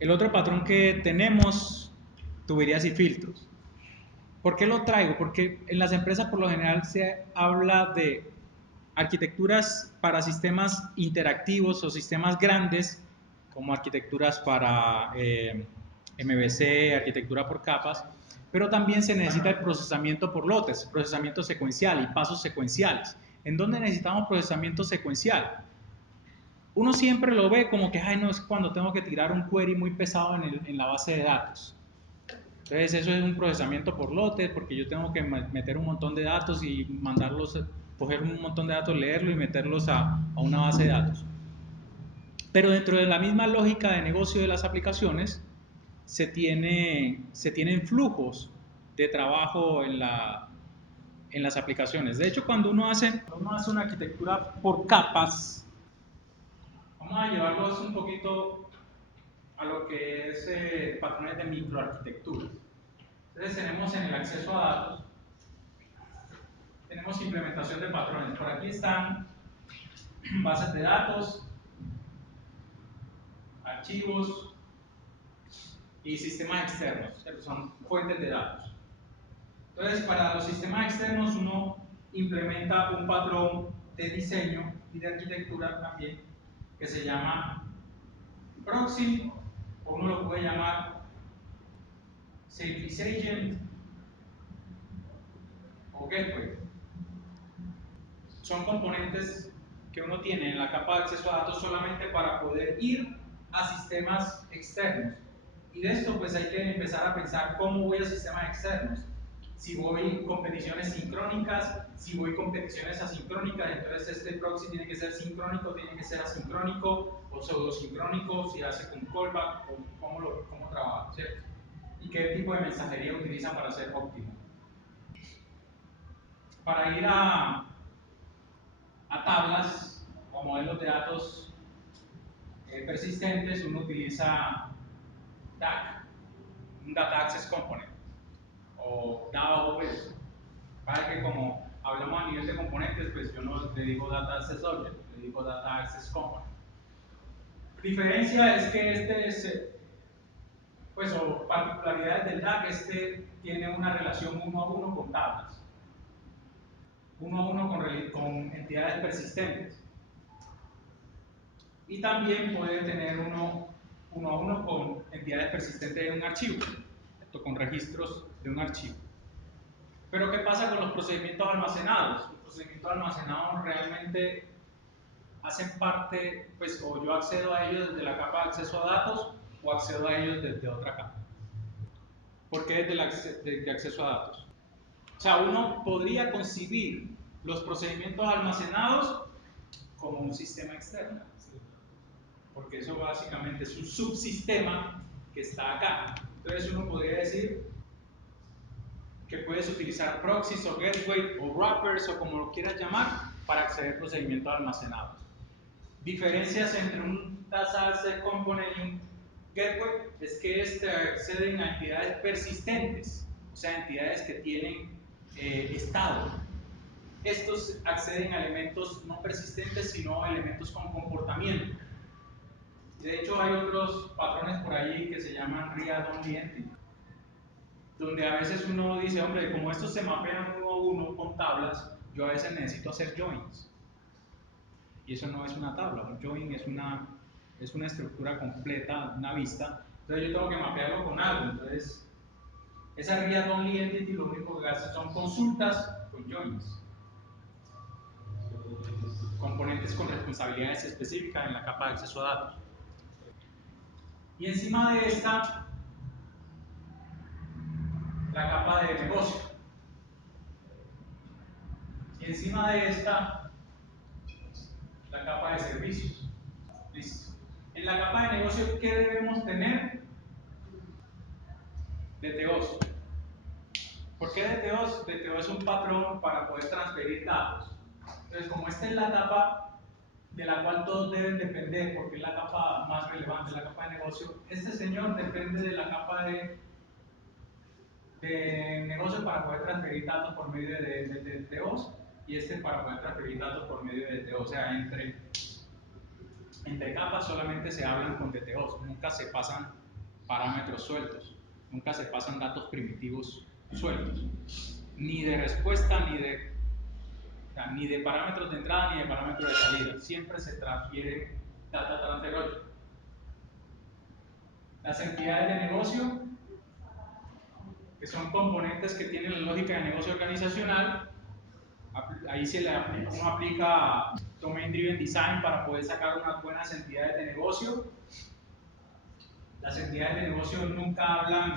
El otro patrón que tenemos, tuberías y filtros. ¿Por qué lo traigo? Porque en las empresas por lo general se habla de arquitecturas para sistemas interactivos o sistemas grandes, como arquitecturas para MVC, arquitectura por capas, pero también se necesita el procesamiento por lotes, procesamiento secuencial y pasos secuenciales. ¿En dónde necesitamos procesamiento secuencial? Uno siempre lo ve como que, ay, no, es cuando tengo que tirar un query muy pesado en la base de datos. Entonces eso es un procesamiento por lotes, porque yo tengo que meter un montón de datos y mandarlos, coger un montón de datos, leerlo y meterlos a una base de datos. Pero dentro de la misma lógica de negocio de las aplicaciones, se tienen flujos de trabajo en las aplicaciones. De hecho, cuando uno hace una arquitectura por capas, vamos a llevarlos un poquito a lo que es patrones de microarquitectura. Entonces tenemos en el acceso a datos, tenemos implementación de patrones. Por aquí están bases de datos, archivos y sistemas externos, que son fuentes de datos. Entonces, para los sistemas externos uno implementa un patrón de diseño y de arquitectura también que se llama proxy, o uno lo puede llamar service agent o gateway. Son componentes que uno tiene en la capa de acceso a datos solamente para poder ir a sistemas externos. Y de esto pues hay que empezar a pensar cómo voy a sistemas externos. Si voy con peticiones sincrónicas, si voy con peticiones asincrónicas, entonces este proxy tiene que ser sincrónico, tiene que ser asincrónico o pseudosincrónico, si hace con callback o cómo trabaja, ¿cierto? Y qué tipo de mensajería utiliza para ser óptimo. Para ir a tablas o modelos de datos persistentes, uno utiliza DAC, un Data Access Component, o DAO-OS. Para que como hablamos a nivel de componentes, pues yo no le digo Data Access Object, le digo Data Access Component. Diferencia es que este es, pues, o particularidades del DAC, este tiene una relación uno a uno con tablas, uno a uno con entidades persistentes. Y también puede tener uno a uno con entidades persistentes en un archivo, con registros de un archivo. Pero ¿qué pasa con los procedimientos almacenados? Los procedimientos almacenados realmente hacen parte, pues, o yo accedo a ellos desde la capa de acceso a datos o accedo a ellos desde otra capa. ¿Por qué desde acceso a datos? O sea, uno podría concebir los procedimientos almacenados como un sistema externo, porque eso básicamente es un subsistema que está acá. Entonces uno podría decir que puedes utilizar proxies o gateway o wrappers o como lo quieras llamar para acceder a procedimientos almacenados. Diferencias entre un Data Access Component y un gateway es que este acceden a entidades persistentes, o sea, entidades que tienen estado. Estos acceden a elementos no persistentes, sino a elementos con comportamiento. De hecho, hay otros patrones por ahí que se llaman read-only entity, donde a veces uno dice, hombre, como estos se mapean uno a uno con tablas, yo a veces necesito hacer joins. Y eso no es una tabla, un join es una estructura completa, una vista. Entonces yo tengo que mapearlo con algo. Entonces, esa read-only entity lo único que hace son consultas con joins. Componentes con responsabilidades específicas en la capa de acceso a datos. Y encima de esta, la capa de negocio. Y encima de esta, la capa de servicios. Listo. En la capa de negocio, ¿qué debemos tener? DTOs. ¿Por qué DTOs? DTO es un patrón para poder transferir datos. Entonces, como esta es la capa de la cual todos deben depender, porque es la capa más relevante, la capa de negocio, este señor depende de la capa de negocio para poder transferir datos por medio de DTOs y este para poder transferir datos por medio de DTOs. O sea, entre capas solamente se hablan con DTOs, nunca se pasan parámetros sueltos, nunca se pasan datos primitivos sueltos, ni de respuesta, ni de parámetros de entrada, ni de parámetros de salida, siempre se transfiere data transfer object. Las entidades de negocio, que son componentes que tienen la lógica de negocio organizacional, ahí uno aplica Domain Driven Design para poder sacar unas buenas entidades de negocio. Las entidades de negocio nunca hablan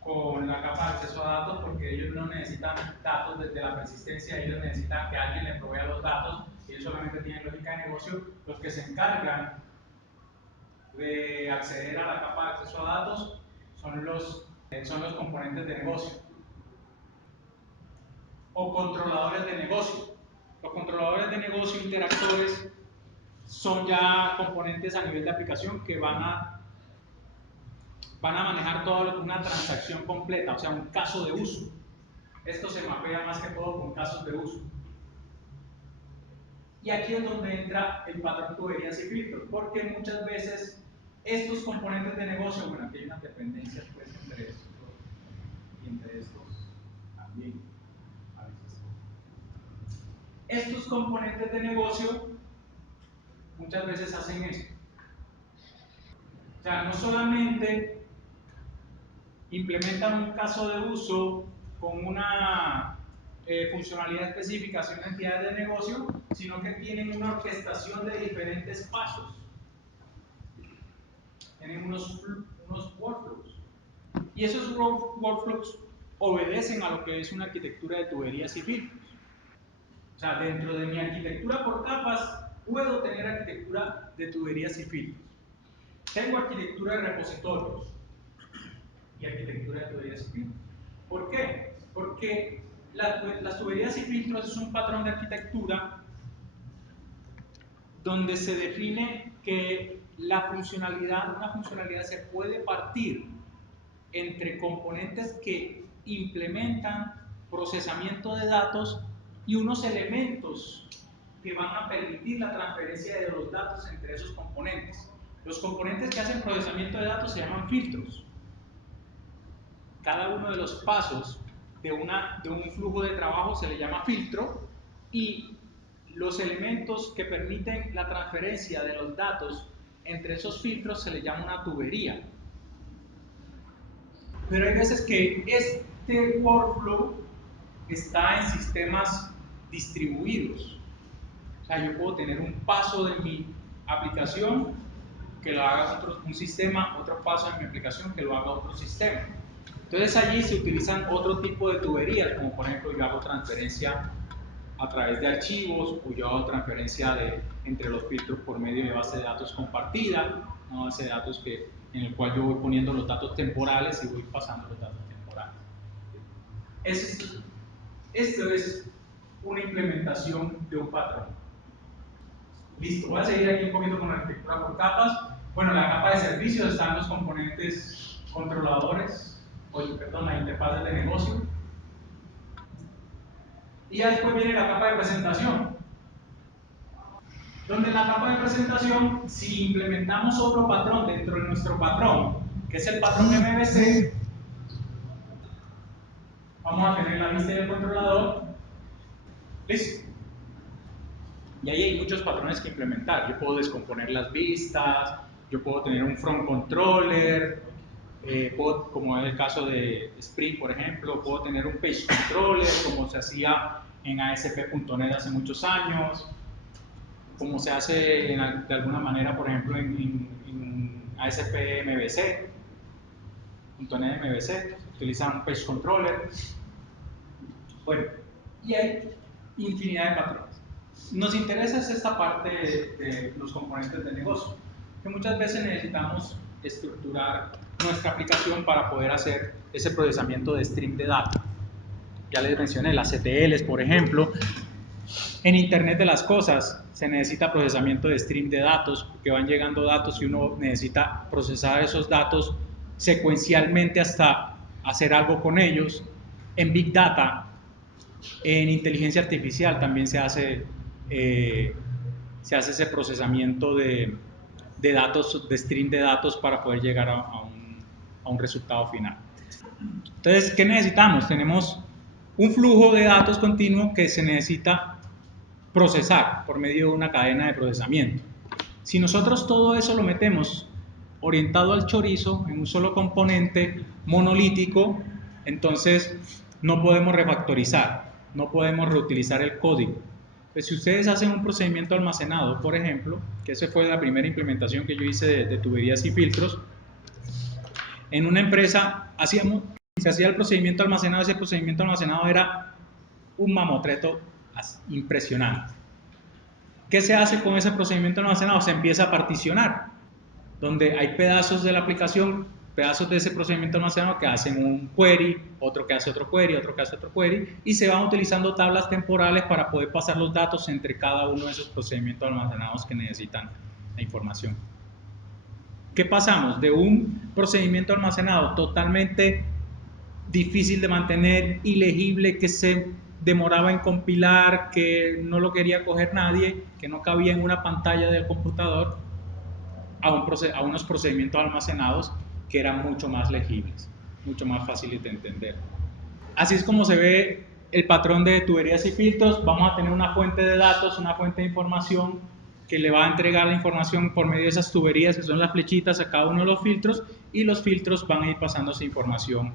con la capa de acceso a datos porque ellos no necesitan datos desde la persistencia, ellos necesitan que alguien les provea los datos, ellos solamente tienen lógica de negocio. Los que se encargan de acceder a la capa de acceso a datos son los componentes de negocio o controladores de negocio. Los controladores de negocio interactores son ya componentes a nivel de aplicación que van a manejar toda una transacción completa, o sea, un caso de uso. Esto se mapea más que todo con casos de uso. Y aquí es donde entra el patrón tuberías y filtros, porque muchas veces estos componentes de negocio, bueno, aquí hay unas dependencias pues, entre estos y entre estos también. A veces. Estos componentes de negocio muchas veces hacen esto. O sea, no solamente implementan un caso de uso con una funcionalidad específica hacia una entidad de negocio, sino que tienen una orquestación de diferentes pasos. Tienen unos workflows. Y esos workflows obedecen a lo que es una arquitectura de tuberías y filtros. O sea, dentro de mi arquitectura por capas, puedo tener arquitectura de tuberías y filtros. Tengo arquitectura de repositorios y arquitectura de tuberías y filtros. ¿Por qué? Porque las tuberías y filtros es un patrón de arquitectura donde se define que una funcionalidad se puede partir entre componentes que implementan procesamiento de datos y unos elementos que van a permitir la transferencia de los datos entre esos componentes. Los componentes que hacen procesamiento de datos se llaman filtros. Cada uno de los pasos de un flujo de trabajo se le llama filtro y los elementos que permiten la transferencia de los datos entre esos filtros se le llama una tubería. Pero hay veces que este workflow está en sistemas distribuidos. O sea, yo puedo tener un paso de mi aplicación que lo haga un sistema, otro paso de mi aplicación que lo haga otro sistema. Entonces allí se utilizan otro tipo de tuberías, como por ejemplo yo hago transferencia a través de archivos o yo hago transferencia entre los filtros por medio de base de datos compartida, una base de datos en el cual yo voy poniendo los datos temporales y voy pasando los datos temporales. Esto es una implementación de un patrón. Listo, voy a seguir aquí un poquito con la arquitectura por capas. Bueno, la capa de servicios están los componentes controladores, las interfaces de negocio. Y ya después viene la capa de presentación. Donde en la capa de presentación, si implementamos otro patrón dentro de nuestro patrón, que es el patrón MVC, vamos a tener la vista del controlador. Listo. Y ahí hay muchos patrones que implementar. Yo puedo descomponer las vistas, yo puedo tener un front controller, como es el caso de Spring, por ejemplo, puedo tener un page controller, como se hacía en ASP.NET hace muchos años, como se hace de alguna manera, por ejemplo, en ASP MVC, .NET MVC, se utiliza un page controller. Bueno, y hay infinidad de patrones. Nos interesa esta parte de los componentes de negocio, que muchas veces necesitamos estructurar nuestra aplicación para poder hacer ese procesamiento de stream de data. Ya les mencioné las ETLs, por ejemplo. En Internet de las cosas se necesita procesamiento de stream de datos, porque van llegando datos y uno necesita procesar esos datos secuencialmente hasta hacer algo con ellos. En Big Data, en inteligencia artificial también se hace ese procesamiento de datos, de stream de datos para poder llegar a a un resultado final. Entonces, ¿qué necesitamos? Tenemos un flujo de datos continuo que se necesita procesar por medio de una cadena de procesamiento. Si nosotros todo eso lo metemos orientado al chorizo en un solo componente monolítico, entonces no podemos refactorizar, no podemos reutilizar el código. Pues si ustedes hacen un procedimiento almacenado, por ejemplo, que esa fue la primera implementación que yo hice de tuberías y filtros, en una empresa se hacía el procedimiento almacenado. Ese procedimiento almacenado era un mamotreto impresionante. ¿Qué se hace con ese procedimiento almacenado? Se empieza a particionar, donde hay pedazos de la aplicación, pedazos de ese procedimiento almacenado que hacen un query, otro que hace otro query, otro que hace otro query, y se van utilizando tablas temporales para poder pasar los datos entre cada uno de esos procedimientos almacenados que necesitan la información. ¿Qué pasamos? De un procedimiento almacenado totalmente difícil de mantener, ilegible, que se demoraba en compilar, que no lo quería coger nadie, que no cabía en una pantalla del computador, a unos procedimientos almacenados que eran mucho más legibles, mucho más fáciles de entender. Así es como se ve el patrón de tuberías y filtros. Vamos a tener una fuente de datos, una fuente de información que le va a entregar la información por medio de esas tuberías, que son las flechitas a cada uno de los filtros, y los filtros van a ir pasando esa información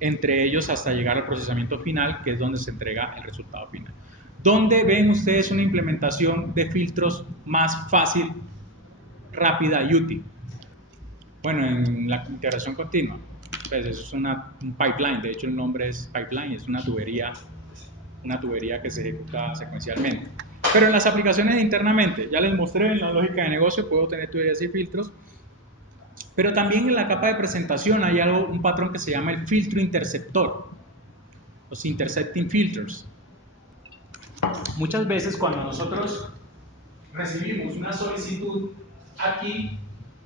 entre ellos hasta llegar al procesamiento final, que es donde se entrega el resultado final. ¿Dónde ven ustedes una implementación de filtros más fácil, rápida y útil? Bueno, en la integración continua. Pues eso es un pipeline, de hecho el nombre es pipeline, es una tubería que se ejecuta secuencialmente. Pero en las aplicaciones internamente, ya les mostré en la lógica de negocio, puedo tener tuberías y filtros, pero también en la capa de presentación hay un patrón que se llama el filtro interceptor, los intercepting filters. Muchas veces cuando nosotros recibimos una solicitud aquí,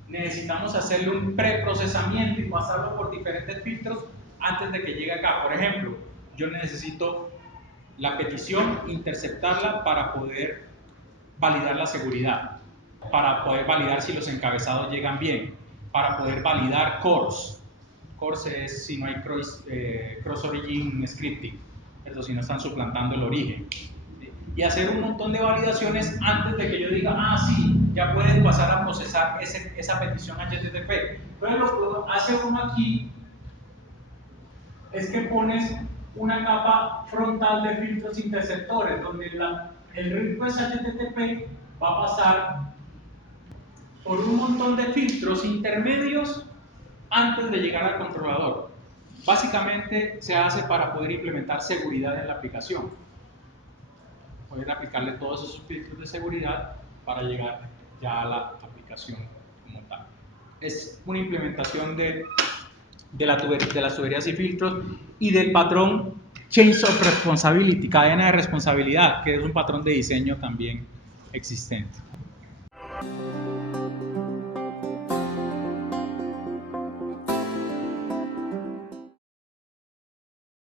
necesitamos hacerle un preprocesamiento y pasarlo por diferentes filtros antes de que llegue acá. Por ejemplo, yo necesito la petición, interceptarla para poder validar la seguridad, para poder validar si los encabezados llegan bien, para poder validar cores. Cores es si no hay cross-origin scripting, eso si no están suplantando el origen. Y hacer un montón de validaciones antes de que yo diga, ah, sí, ya puedes pasar a procesar esa petición HTTP. Entonces lo que hace uno aquí es que pones una capa frontal de filtros interceptores, donde el request HTTP va a pasar por un montón de filtros intermedios antes de llegar al controlador. Básicamente se hace para poder implementar seguridad en la aplicación. Poder aplicarle todos esos filtros de seguridad para llegar ya a la aplicación como tal. Es una implementación de las tuberías y filtros y del patrón Chains of Responsibility, cadena de responsabilidad, que es un patrón de diseño también existente.